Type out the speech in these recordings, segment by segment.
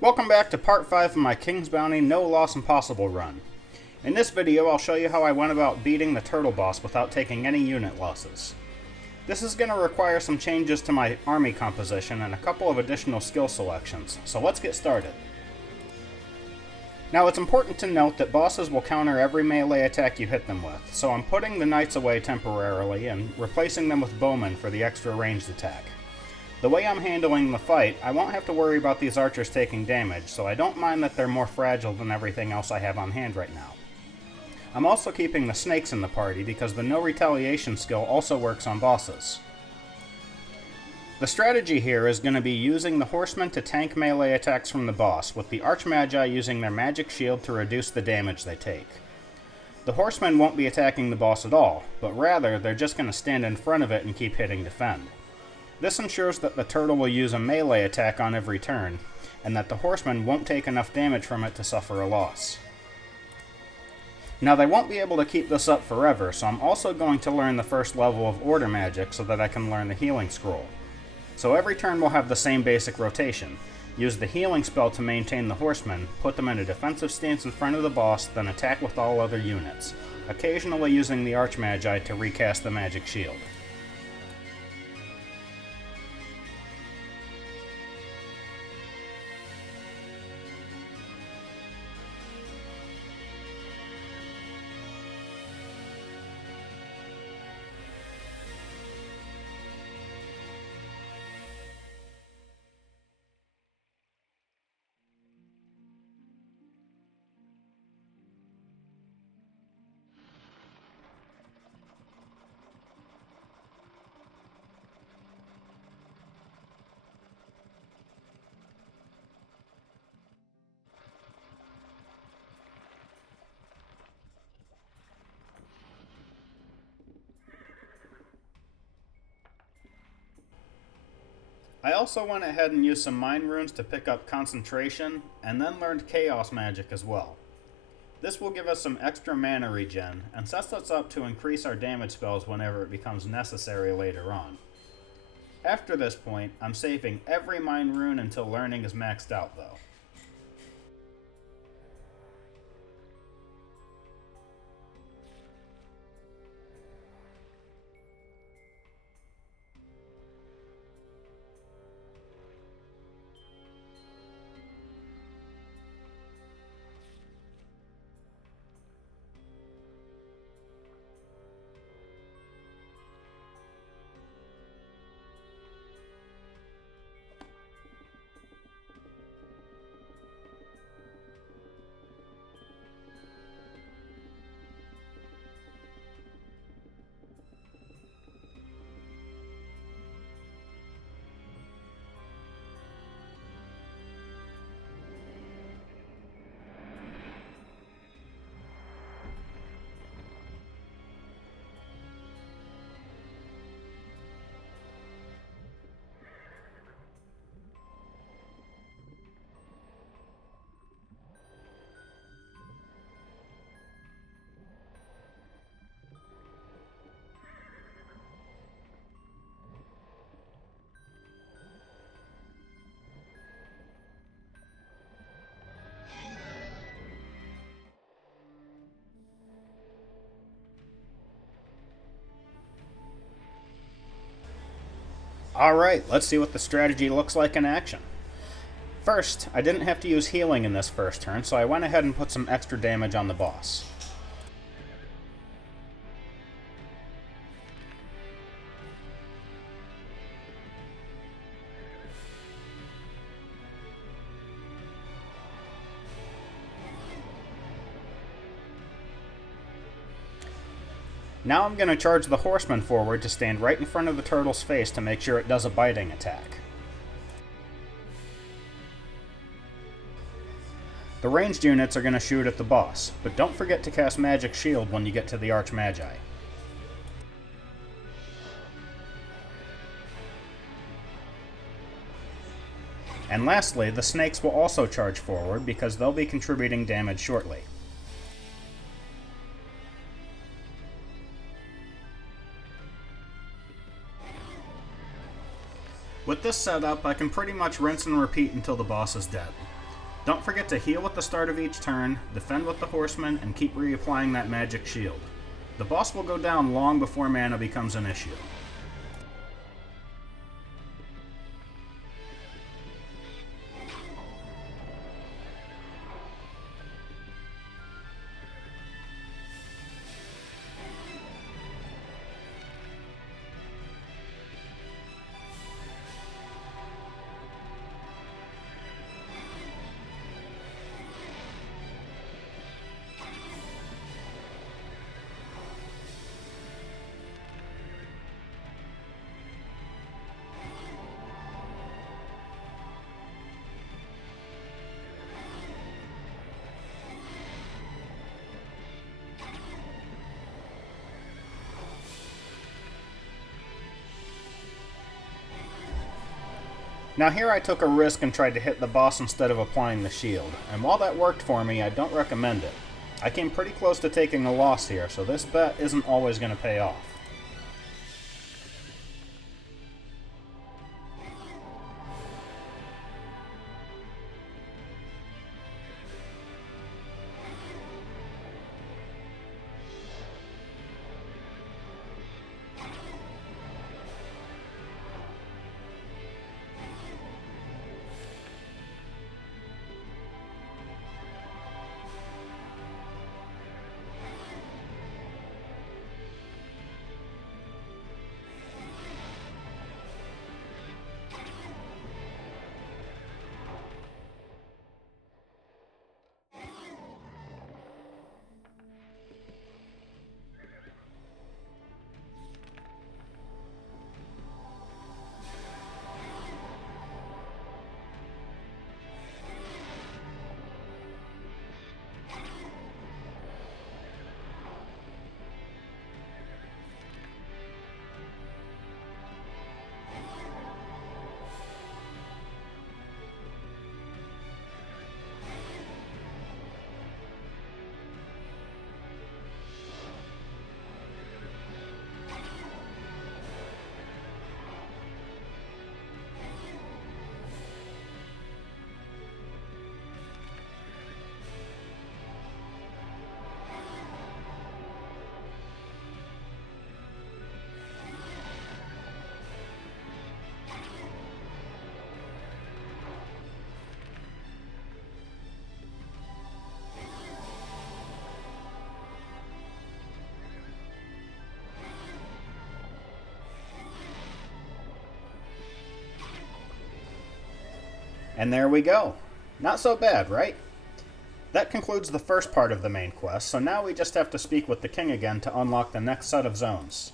Welcome back to part 5 of my King's Bounty No Loss Impossible run. In this video I'll show you how I went about beating the turtle boss without taking any unit losses. This is going to require some changes to my army composition and a couple of additional skill selections, so let's get started. Now it's important to note that bosses will counter every melee attack you hit them with, so I'm putting the knights away temporarily and replacing them with bowmen for the extra ranged attack. The way I'm handling the fight, I won't have to worry about these archers taking damage, so I don't mind that they're more fragile than everything else I have on hand right now. I'm also keeping the snakes in the party because the no retaliation skill also works on bosses. The strategy here is going to be using the horsemen to tank melee attacks from the boss, with the Archmagi using their magic shield to reduce the damage they take. The horsemen won't be attacking the boss at all, but rather they're just going to stand in front of it and keep hitting defend. This ensures that the turtle will use a melee attack on every turn, and that the horsemen won't take enough damage from it to suffer a loss. Now they won't be able to keep this up forever, so I'm also going to learn the first level of order magic so that I can learn the healing scroll. So every turn will have the same basic rotation. Use the healing spell to maintain the horsemen, put them in a defensive stance in front of the boss, then attack with all other units, occasionally using the Archmagi to recast the magic shield. I also went ahead and used some mind runes to pick up concentration, and then learned chaos magic as well. This will give us some extra mana regen, and sets us up to increase our damage spells whenever it becomes necessary later on. After this point, I'm saving every mind rune until learning is maxed out though. Alright, let's see what the strategy looks like in action. First, I didn't have to use healing in this first turn, so I went ahead and put some extra damage on the boss. Now I'm going to charge the horseman forward to stand right in front of the turtle's face to make sure it does a biting attack. The ranged units are going to shoot at the boss, but don't forget to cast Magic Shield when you get to the Archmagi. And lastly, the snakes will also charge forward because they'll be contributing damage shortly. With this setup, I can pretty much rinse and repeat until the boss is dead. Don't forget to heal at the start of each turn, defend with the horseman, and keep reapplying that magic shield. The boss will go down long before mana becomes an issue. Now here I took a risk and tried to hit the boss instead of applying the shield, and while that worked for me, I don't recommend it. I came pretty close to taking a loss here, so this bet isn't always going to pay off. And there we go. Not so bad, right? That concludes the first part of the main quest, so now we just have to speak with the king again to unlock the next set of zones.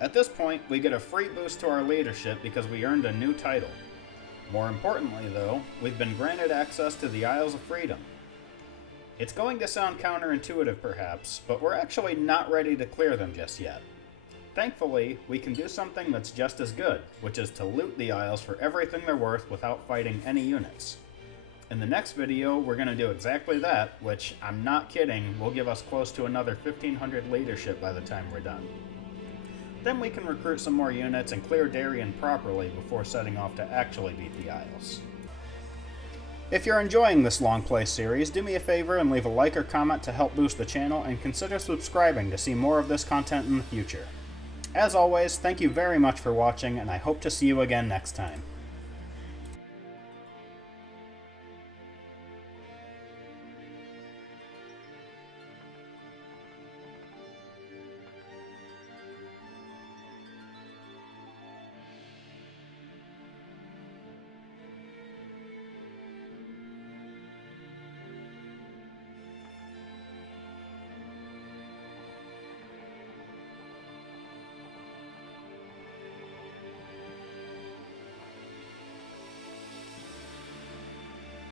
At this point, we get a free boost to our leadership because we earned a new title. More importantly, though, we've been granted access to the Isles of Freedom. It's going to sound counterintuitive perhaps, but we're actually not ready to clear them just yet. Thankfully, we can do something that's just as good, which is to loot the Isles for everything they're worth without fighting any units. In the next video, we're going to do exactly that, which, I'm not kidding, will give us close to another 1500 leadership by the time we're done. Then we can recruit some more units and clear Darien properly before setting off to actually beat the Isles. If you're enjoying this long play series, do me a favor and leave a like or comment to help boost the channel, and consider subscribing to see more of this content in the future. As always, thank you very much for watching, and I hope to see you again next time.